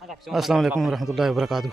अस्सलाम वालेकुम वरहमतुल्लाहि वबरकातुह।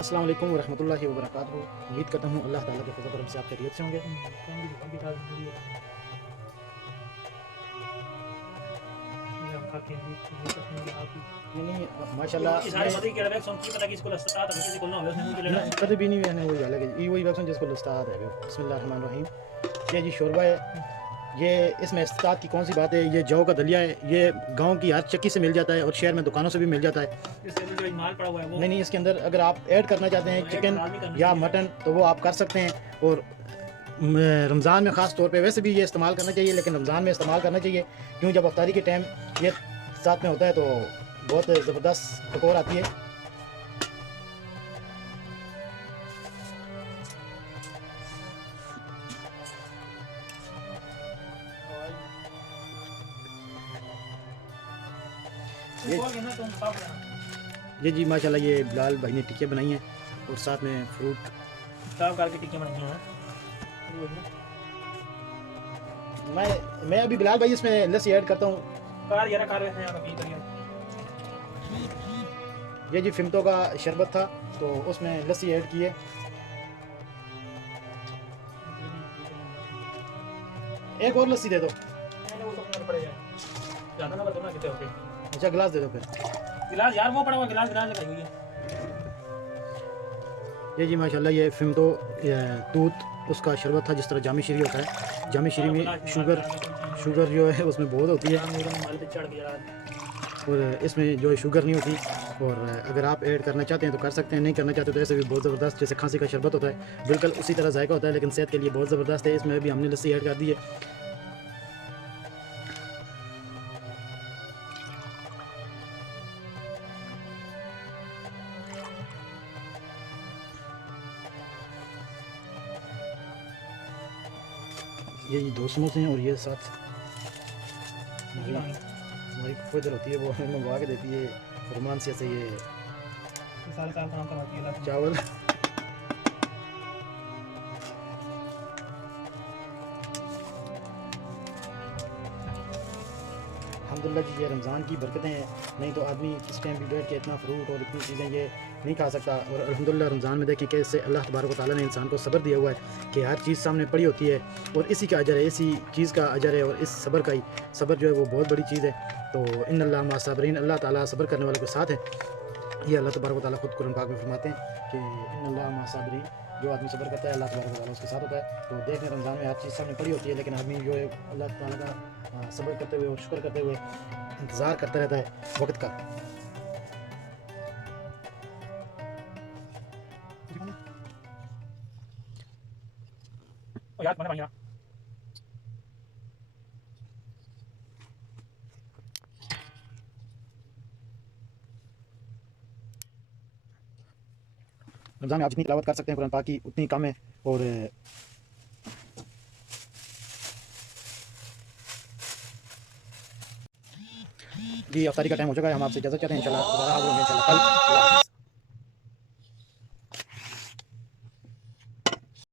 अस्सलाम वालेकुम वरहमतुल्लाहि वबरकातुह। उम्मीद करता हूँ अल्लाह ताला के फज़ल करम से आप खैरियत से होंगे। नहीं माशाल्लाह कभी भी नहीं है वही अलग है ये वही वैक्सन जिसको लस्तात है। बिस्मिल्लाहिर्रहमानिर्रहीम। ये जी शोरबा है। ये इसमें इस्तात की कौन सी बात है। ये जौ का दलिया है। ये गांव की हर चक्की से मिल जाता है और शहर में दुकानों से भी मिल जाता है। नहीं इसके अंदर अगर आप ऐड करना चाहते हैं चिकन या मटन तो वो आप कर सकते हैं। और रमज़ान में ख़ास तौर पे वैसे भी ये इस्तेमाल करना चाहिए लेकिन रमज़ान में इस्तेमाल करना चाहिए क्यों जब अफ्तारी के टाइम ये साथ में होता है तो बहुत ज़बरदस्त टकोर आती है। ये जी माशाल्लाह ये बिलाल भाई ने टिक्कियाँ बनाई हैं और साथ में फ्रूट करके टिक्की बनाई है। मैं अभी बिलाल भाई इसमें लस्सी ऐड करता हूँ। ये जी फिमतो का शरबत था तो उसमें लस्सी ऐड की है। एक और लस्सी दे दो। अच्छा गिलास दे दो फिर। गिलास यार वो पड़ा हुआ गिलास गिलास लगाई हुई है। ये जी माशाल्लाह ये फिमतो दूध उसका शरबत था जिस तरह जामी शीरी होता है। जामी शीरी में शुगर जो है उसमें बहुत होती है और इसमें जो है शुगर नहीं होती। और अगर आप ऐड करना चाहते हैं तो कर सकते हैं नहीं करना चाहते तो ऐसे भी बहुत ज़बरदस्त जैसे खांसी का शरबत होता है बिल्कुल उसी तरह जायका होता है लेकिन सेहत के लिए बहुत ज़बरदस्त है। इसमें भी हमने लस्सी ऐड कर दी है। ये दो समोसे हैं और ये साथ हमारी फुफा इधर होती है वो हमें मंगवा के देती है रोमांसिया से ये साल साल काम करवाती है चावल। अल्हम्दुलिल्लाह जी ये रमज़ान की बरकतें हैं नहीं तो आदमी इस टाइम भी बैठ के इतना फ्रूट और इतनी चीज़ें ये नहीं खा सकता। और अल्हम्दुलिल्लाह रमज़ान में देखें कैसे अल्लाह तबारक व तआला ने इंसान को सब्र दिया हुआ है कि हर चीज़ सामने पड़ी होती है और इसी का अजर है इसी चीज़ का अजर है और इस सब्र का ही सब्र जो है वो बहुत बड़ी चीज़ है। तो इन्नल्लाह मअस साबिरीन अल्लाह ताला सब्र करने वालों के साथ है। ये अल्लाह तबारक व तआला खुद कुरान पाक में फरमाते हैं कि इन्नल्लाह मअस साबिरीन जो आदमी सब्र करता है अल्लाह तबारक व तआला उसके साथ होता है। तो देख लें रमज़ान में हर चीज़ सामने पड़ी होती है लेकिन आदमी जो है अल्लाह ताला का सब्र करते हुए और शुक्र करते हुए इंतज़ार करता रहता है वक्त का। यार मैंने बढ़िया रमज़ान में आप जितनी तिलावत कर सकते हैं कुरान पाक की उतनी कम है। और जी अफ्तारी का टाइम हो चुका है। हम आपसे इजाज़त चाहते हैं इंशाल्लाह दोबारा हाज़िर होंगे इंशाल्लाह कल।